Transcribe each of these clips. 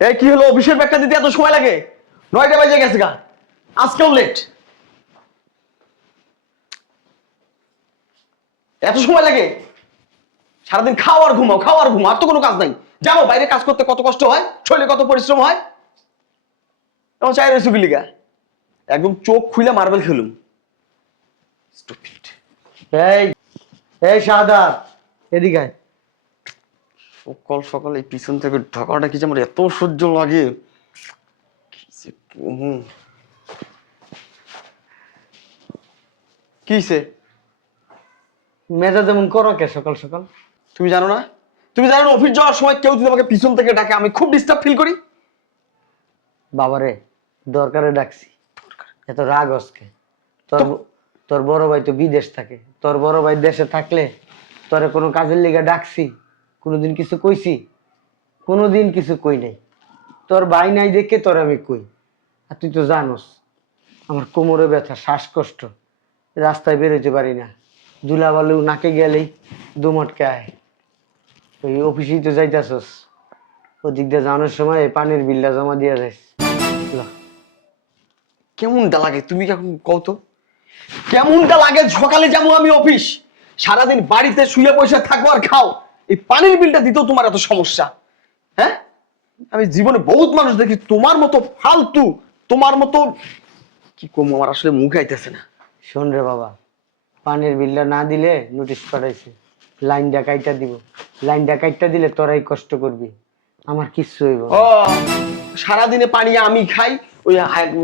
এই কি হলো, অফিসের ব্যাগটা দিতে এত সময় লাগে? 9টা বাজে গেছে গা, আজকেও লেট। এত সময় লাগে? সারাদিন খাও আর ঘুমাও, খাও আর ঘুমাও, আর তো কোনো কাজ নাই। যাবো বাইরে কাজ করতে কত কষ্ট হয়, শরীরে কত পরিশ্রম হয়। তখন চাই রয়েছে গুলিগা, একদম চোখ খুলে মার্বেল খেলুম। Stupid. এই এই শাহাদাত, এদিকে আয়। সকাল সকাল এই পিছন থেকে ঢাকাটা কি যে আমার এত সহ্য লাগে। কিসে মেজা যেমন করো কে সকাল সকাল? তুমি জানো না? তুমি জানো না অফিস যাওয়ার সময় কেউ যদি আমাকে পিছন থেকে ডাকে আমি খুব ডিস্টার্ব ফিল করি। বাবারে দরকারে ডাকছি, এত রাগ আজকে। তোর তোর বড় ভাই তো বিদেশ থাকে, তোর বড় ভাই দেশে থাকলে তোরে কোনো কাজের লিগে ডাকছি? কোনোদিন কিছু কইছি? কোনোদিন কিছু কই নাই। তোর ভাই নাই দেখে তোর আমি কই। আর তুই তো জানোস আমার কোমরে ব্যথা, শ্বাসকষ্ট, রাস্তায় বেরোতে পারি না, ধুলাবালু নাকে গেলেই দুমটকে আয়। ওই অফিসেই তো যাইতাছস, ওদিক দিয়ে যাওয়ানোর সময় এই পানির বিলটা জমা দিয়ে যাইস। ল। কেমনটা লাগে তুমি এখন কও তো? কেমনটা লাগে সকালে যাবো আমি অফিস, সারাদিন বাড়িতে শুয়ে বসে থাকবো আর খাও, এই পানির বিলটা দিতেও তোমার এত সমস্যা? হ্যাঁ, আমি জীবনে বহুত মানুষ দেখি তোমার মতো ফালতু, তোমার মতো কি কম, আমার আসলে মুখ আইতেছে না। শোন রে বাবা, পানির বিলটা না দিলে নোটিশ পাঠাইছে, লাইনটা কাইটা দিব। লাইনটা কাইটা দিলে তোরাই কষ্ট করবি, আমার কিচ্ছু হইব না। ও, সারাদিনে পানি আমি খাই, ওই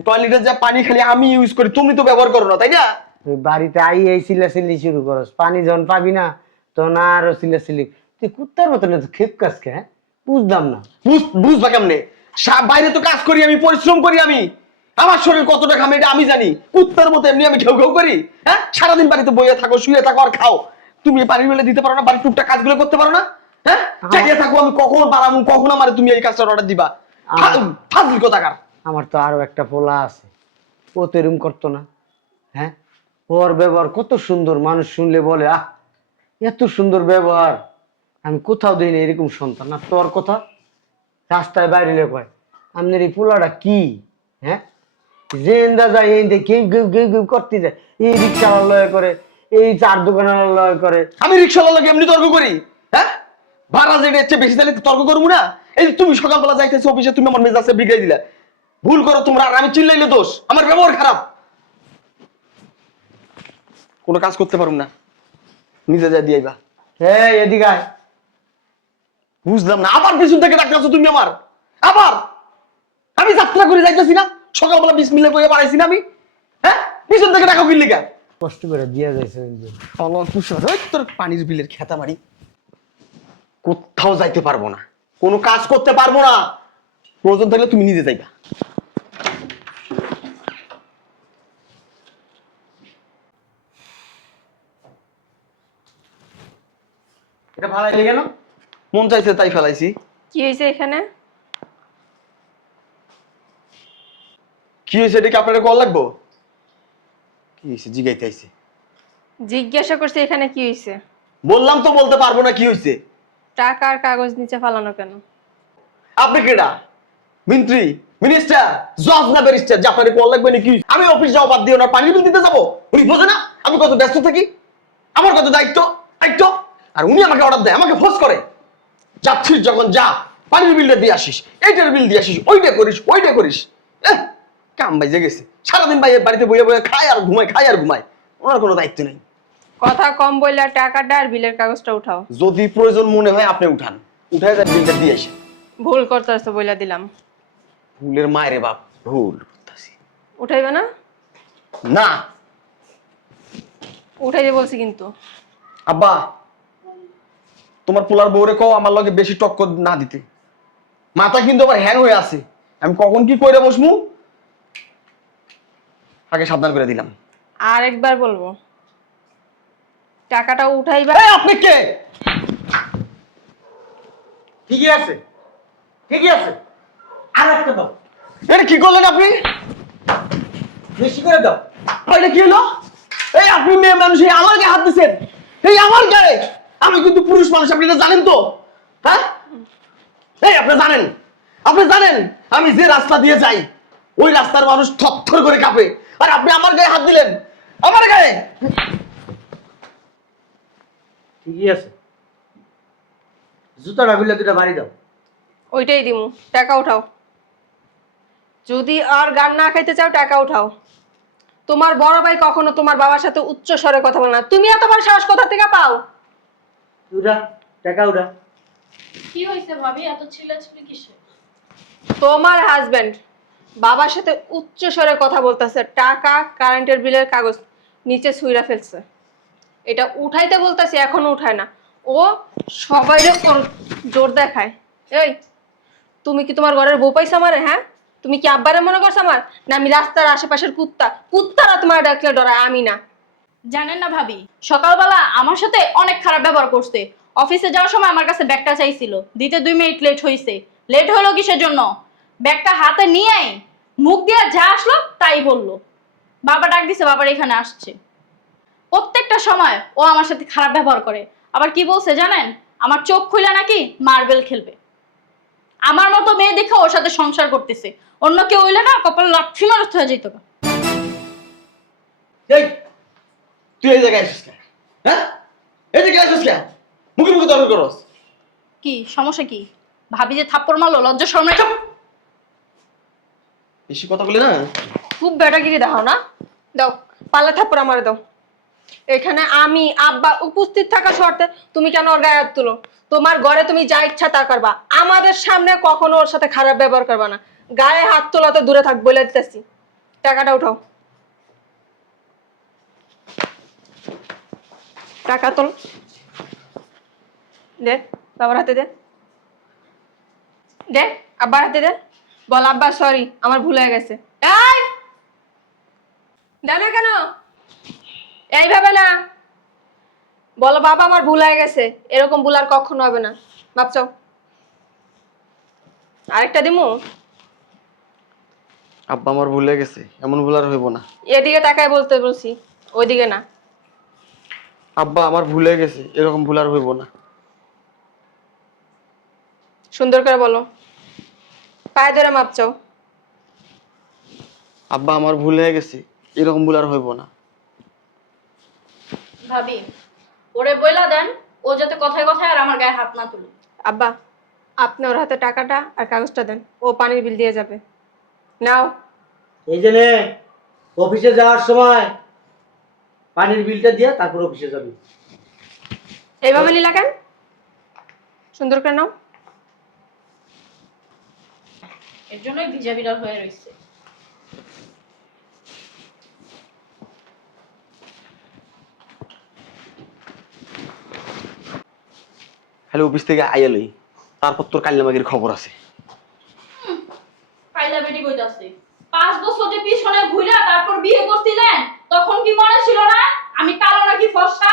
টয়লেটের যা পানি খালি আমি ইউজ করি, তুমি তো ব্যবহার করো না, তাই না? ওই বাড়িতে এই চিল্লাচিল্লি শুরু করস, পানি যখন পাবি না তখন আরো চিল্লাচিল্লি। তুই কুত্তার মতন তো খেপ কাজকে, হ্যাঁ বুঝলাম না। বুঝবা কেমনে? বাইরে তো কাজ করি আমি, পরিশ্রম করি আমি, আমার শরীর কতটা ঘামে এটা আমি জানি। কুত্তার মতো এমনি আমি ঘেউ ঘেউ করি? হ্যাঁ, সারাদিন বাড়িতে বইয়ে থাকো, শুয়ে থাকো আর খাও, তুমি পানির বেলা দিতে পারো না, বাড়ির টুকটাক কাজগুলো করতে পারো না? হ্যাঁ, চাইয়ে থাকো আমি কখন বাড়াবো, কখন আমার তুমি এই কাজটা অর্ডার দিবা? ফাজিল কোথাকার। আমার তো আরো একটা পোলা আছে, ও তো এরকম করতো না। হ্যাঁ, ওর ব্যবহার কত সুন্দর, মানুষ শুনলে বলে আহ এত সুন্দর ব্যবহার। আমি কোথাও দিই না এরকম সন্তান। না তোর কথা রাস্তায় বাইরে কয় আপনার এই পোলাটা কি? হ্যাঁ, জেন্দা যায় এই কেউ কেউ কেউ কেউ করতে যায়, এই রিক্সাওয়ালা লয় করে, এই চার দোকানওয়ালা লয় করে। আমি রিক্সাওয়ালা লাগে এমনি তর্ক করি? হ্যাঁ, ভাড়া যেটা হচ্ছে বেশি তাহলে তর্ক করবো না? এই যে তুমি সকালবেলা যাইতেছো অফিসে, তুমি আমার মেজাজে বিগাই দিলা। ভুল করো তোমরা, আর আমি চিল্লাইলে দোষ, আমার ব্যবহার খারাপ। কোনো কাজ করতে পারুম না, নিজে যা দিয়াইবা। এই এদিকে আয়। বুঝলাম না, আবার পিছন থেকে ডাকতেছো তুমি আমার। আবার আমি যাত্রা করে যাইতেছি না, সকালবেলা বিসমিল্লাহ কইয়া বাড়াইছি না আমি? হ্যাঁ, পিছন থেকে ডাকো কি লিগা? কষ্ট করে দিয়া যাইছে ওই যে। তোর পানির বিলের খেতা মারি, কোথাও যাইতে পারবো না, কোনো কাজ করতে পারবো না। প্রয়োজন থাকলে তুমি নিজে যাইবা। এটা ভাড়াইলে কেন? মন চাইছে তাই ফেলাইছি। কি হয়েছে এখানে? কি হয়েছে এটা কি আপনার কল লাগবো? কি হয়েছে জিগাইতে আইছে? জিজ্ঞাসা করছি এখানে কি হয়েছে। বললাম তো বলতে পারবো না কি হয়েছে। টাকার কাগজ নিচে ফালানো কেন? আপনি কেডা? মন্ত্রী, মিনিস্টার, জজ না ব্যারিস্টার যে আপনার কল লাগবে নাকি? আমি অফিস যাও বাদ দিও না, পানির বিল দিতে যাবো? উনি বোঝে না আমি কত ব্যস্ত থাকি, আমার কত দায়িত্ব দায়িত্ব। আর উনি আমাকে অর্ডার দেয়, আমাকে ফোর্স করে, যাচ্ছিস যখন যা, পানির বিলটা দিয়ে আসিস, এইটার বিল দিয়ে আসিস, ওইটা করিস ওইটা করিস। কাম বাইজে গেছে, সারাদিন ভাই বাড়িতে বইয়ে বইয়ে খায় আর ঘুমায়, খায় আর ঘুমায়, ওনার কোনো দায়িত্ব নেই। কথা কম বললে টাকাটা আর বিলের কাগজটা উঠাও। যদি প্রয়োজন মনে হয় আপনি উঠান, উঠায় তার বিলটা দিয়ে আসেন। ভুল করতেছো বইলা দিলাম। ভুলের মায়েরে বাপ, ভুল করতেছি উঠাইবে না? না। উঠাইতে বলছি কিন্তু। আব্বা, তোমার পোলার বউরে কও আমার লগে বেশি টক্কর না দিতে, মাথা কিন্তু আবার হ্যাং হয়ে আছে, আমি কখন কি কইরা বসমু আগে সাবধান করে দিলাম। আর একবার বলবো, টাকাটা উঠাইবা। এই আপনি কে? ঠিকই আছে, ঠিকই আছে, আর একটা দাও। এটা কি করলেন আপনি? বেশি করে দাও। এটা কি হলো? এই আপনি মেয়ে মানুষ, এই আমার গায়ে হাত দিচ্ছেন, এই আমার গায়ে। আমি কিন্তু পুরুষ মানুষ, আপনি এটা জানেন তো? হ্যাঁ, এই আপনি জানেন আপনি জানেন আমি যে রাস্তা দিয়ে যাই ওই রাস্তার মানুষ থরথর করে কাঁপে, আর আপনি আমার গায়ে হাত দিলেন, আমার গায়ে। ঠিকই আছে, জুতাটা খুলে দুটা বাড়ি দাও। ওইটাই দিমু, টাকা উঠাও। যদি আর গান না খাইতে চাও টাকা উঠাও। তোমার বড় ভাই কখনো তোমার বাবার সাথে উচ্চ স্বরে কথা বলে না। তুমি এত বড় সাহস কোথা থেকে পাও? উঠা, টাকা উঠা। কি হয়েছে ভাবি, এত চিল্লাচিল্লি কিসে? তোমার হাজবেন্ড বাবার সাথে উচ্চ স্বরে কথা বলতেছে, টাকা কারেন্টের বিলের কাগজ নিচে ছুঁইরা ফেলছে। এটা উঠাইতে বলতেছি, এখনো উঠায় না। ও সবাই জোর দেখায়। এই তুমি কি তোমার ঘরের বউ পাইছো আমারে? হ্যাঁ, তুমি কি আব্বারে মনে করছো আমার? না আমি রাস্তার আশেপাশের কুত্তা? কুত্তারা তোমার ডাকলে ডরায়, আমি না। জানেন না ভাবি, সকালবেলা আমার সাথে অনেক খারাপ ব্যবহার করছে। অফিসে যাওয়ার সময় আমার কাছে ব্যাগটা চাইছিল, দিতে 2 মিনিট লেট হয়েছে। লেট হলো কিসের জন্য? ব্যাগটা হাতে নিয়েই মুখ দিয়ে যা আসলো তাই বললো। বাবা ডাক দিছে, বাবার এখানে আসছে। প্রত্যেকটা সময় ও আমার সাথে খারাপ ব্যবহার করে। আবার কি বলছে জানেন? আমার চোখ খুলে নাকি মার্বেল খেলবে। আমার মতো মেয়ে দেখে ওর সাথে সংসার করতেছে। অন্য কেউ হইলে না কপাল লাথি মারত হয়ে যেত। এই তুই এই জায়গায় আসিস কেন? হ্যাঁ, এই জায়গায় আসিস কেন? মুখে মুখে তর্ক করস। কি সমস্যা কি? ভাবি যে থাপ্পড় মারলো, লজ্জা শরম নাই? বেশি কথা বলি না। খুব বেটাগিরি দেখাও না। দাও, পাল্লা থাপ্পড় আমারে দাও। এখানে আমি আব্বা উপস্থিত থাকা শর্তে তুমি কেন ওর গায়ে হাত তুলো? তোমার ঘরে তুমি যা ইচ্ছা তা করবা, আমাদের সামনে কখনো ওর সাথে খারাপ ব্যবহার করবা না। গায়ে হাত তোলা তো দূরে থাক, বলে দিতেছি। টাকাটা উঠাও, টাকা তোল। দে, বাবার হাতে দে। দে, আব্বার হাতে দে। বল আব্বা সরি, আমার ভুল হয়ে গেছে। এই দে না কেন? এইভাবে না, বলো বাবা আমার ভুল হয়ে গেছে, এরকম ভুল আর কখনো হবে না। ভাবছো আরেকটা দিমু? আব্বা আমার ভুলে গেছে, এমন ভুল আর হইব না। এদিকে তাকায় বলতে বলছি, ওইদিকে না। আব্বা আমার ভুলে গেছে, এরকম ভুল আর হইব না। সুন্দর করে বলো, পায়ে ধরে মাপ চাও। আব্বা আমার ভুল হয়ে গেছে, এরকম ভুল আর হইব না। ভাবি ওরে বইলা দেন, ও যাতে কথায় কথায় আর আমার গায়ে হাত না তুলে। আব্বা আপনি ওর হাতে টাকাটা আর কাগজটা দেন, ও পানির বিল দিয়ে যাবে। নাও। এই যে নে, অফিসে যাওয়ার সময় পানির বিলটা দিয়ে তারপর অফিসে যাবি। এইভাবে নিলা কেন? সুন্দর করে নাও। এর জন্যই ভিজা বিড়াল হয়ে রয়েছে। খালি অফিস থেকে আইয়ালই, তারপর তোর কাল্লামাগির খবর আছে। পাইলা বেটি কইতাছে 5 বছর যে পিছনে ঘুরা তারপর বিয়ে করছিলেন, তখন কি মনে ছিল না আমি কালো নাকি ফর্সা?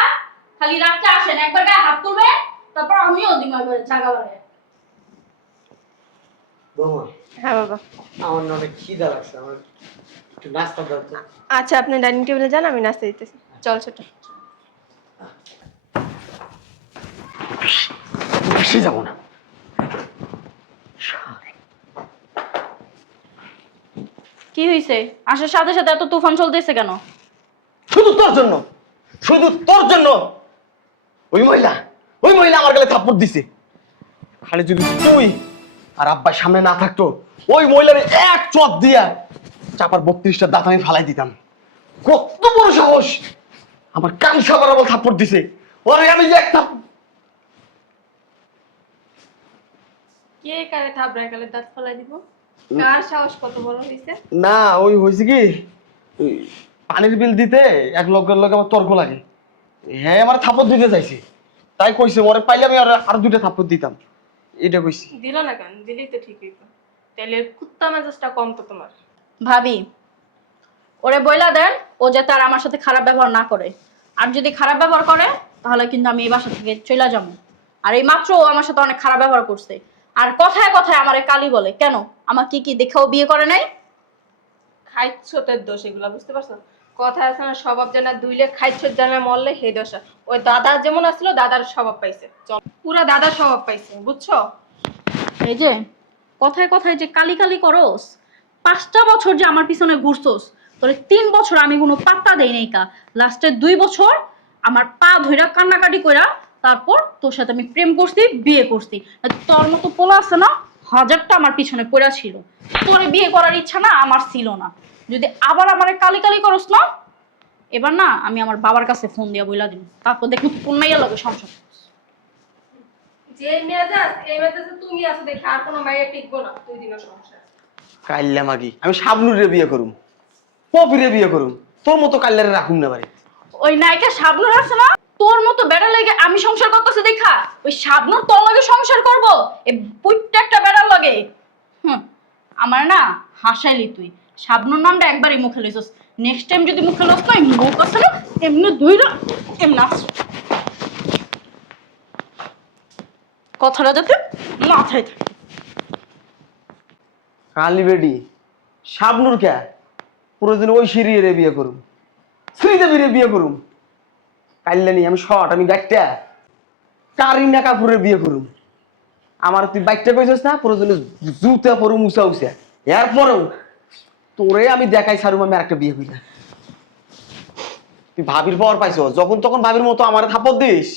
খালি রাতে আসেন, একবার গায়ে হাত তুলবে, তারপর আমিও দিমাগ করে জায়গা বাড়ায়। বৌমা, হ্যাঁ বাবা। আমার না অনেক খিদা লাগছে, আমার একটু নাস্তা দাও তো। আচ্ছা আপনি ডাইনিং টেবিলে যান, আমি নাস্তা দিতেছি। চল ছোট। অফিসে যাবো না। কি হইছে? আসার সাথে সাথে এত তুফান চলতেছে কেন? শুধু তোর জন্য, শুধু তোর জন্য। ওই মহিলা আমার গালে থাপ্পড় দিছে। খালি যদি তুই আর আব্বার সামনে না থাকতো, ওই মহিলার এক চট দিয়া চাপার 32টা দাঁত আমি ফালাই দিতাম। কত বড় সাহস! আমার কান সাবার আবার থাপ্পড় দিছে। ওরে আমি যে একটা কে কারে থাবড়ায় গেলে দাঁত ফলাই দিব? কার সাহস কত বড় হইছে? না, ওই হয়েছে কি, ওই পানির বিল দিতে এক লোকের লোক আমার তর্ক লাগে। হ্যাঁ, আমার থাপ্পড় দিতে চাইছে, তাই কইছে ওরে পাইলে আমি আর 2টা থাপ্পড় দিতাম, এটা কইছি। দিল না কেন? দিলেই তো ঠিকই তো। তাহলে কুত্তা মেজাজটা কম তো তোমার। ভাবি ওরে বইলা দেন, ও যাতে আর আমার সাথে খারাপ ব্যবহার না করে। আর যদি খারাপ ব্যবহার করে তাহলে কিন্তু আমি এই বাসা থেকে চলে যাবো। আর এই মাত্র ও আমার সাথে অনেক খারাপ ব্যবহার করছে। আর কথায় কথায় আমারে কালি বলে। কেন? আমার কি কি দেখেও বিয়ে করে নাই? খাইচ্ছতের দোষ এগুলা, বুঝতে পারছো? কথা আছে না, স্বভাব জানা দুইলে খাইচ্ছত জানা মরলে সেই দোষা। ওই দাদা যেমন আসলো, দাদার স্বভাব পাইছে। চল, পুরা দাদার স্বভাব পাইছে, বুঝছো? এই যে কথায় কথায় যে কালি কালি করস, 5টা বছর যে আমার পিছনে ঘুরছস, তোরে 3 বছর আমি কোনো পাত্তা দেই নাই কা, লাস্টের 2 বছর আমার পা ধইরা কান্নাকাটি কইরা তারপর তোর সাথে আমি প্রেম করছি, বিয়ে করছি। আর তোর মতো পোলা আছে না, হাজারটা আমার পিছনে পড়া ছিল। তোরে বিয়ে করার ইচ্ছা না আমার ছিল না। যদি আবার আমারে কালি কালি করস না, এবার না আমি আমার বাবার কাছে ফোন দিয়া বইলা দিব, তারপর দেখবি কোন মাইয়া লাগে সংসার। যে মেজাজ এই মেজাজে তুমি আছো দেখে আর কোনো মাইয়া টিকবো না 2 দিনের সংসার। কাইল্লা মাগি আমি শাবনুরে বিয়ে করুম, পপিরে বিয়ে করুম, তোর মতো কাইল্লারে রাখুম না বাড়ি। ওই নায়িকা শাবনুর আছে না, তোর মতো বেড়া লাগে আমি সংসার করতেছি দেখা, ওই শাবনুর তোর লাগে সংসার করব? এই পুইটটা একটা বেড়ার লাগে। আমার না হাসাইলি তুই, শাবনুর নামটা একবারই মুখে লইছস, নেক্সট টাইম যদি মুখে লস না, মুখ আছে না এমনি দুইরা এমনি আস, কথাটা যাতে মাথায় থাকে। কালি বেডি শাবনুর কে প্রয়োজন ওই সিঁড়িয়ে বিয়ে করুম, শ্রীদেবীরে বিয়ে করুম। কাইল্লানি আমি শর্ট, আমি ব্যাগটা কারিনা কাপুরের বিয়ে করুম। আমার তুই বাইকটা কইছিস না, প্রয়োজনে জুতা পরুম উঁচা উঁচা, এরপরেও তোরে আমি দেখাই ছাড়ুম আমি আরেকটা বিয়ে করি না। তুই ভাবির পর পাইছ, যখন তখন ভাবির মতো আমার থাপড় দিস।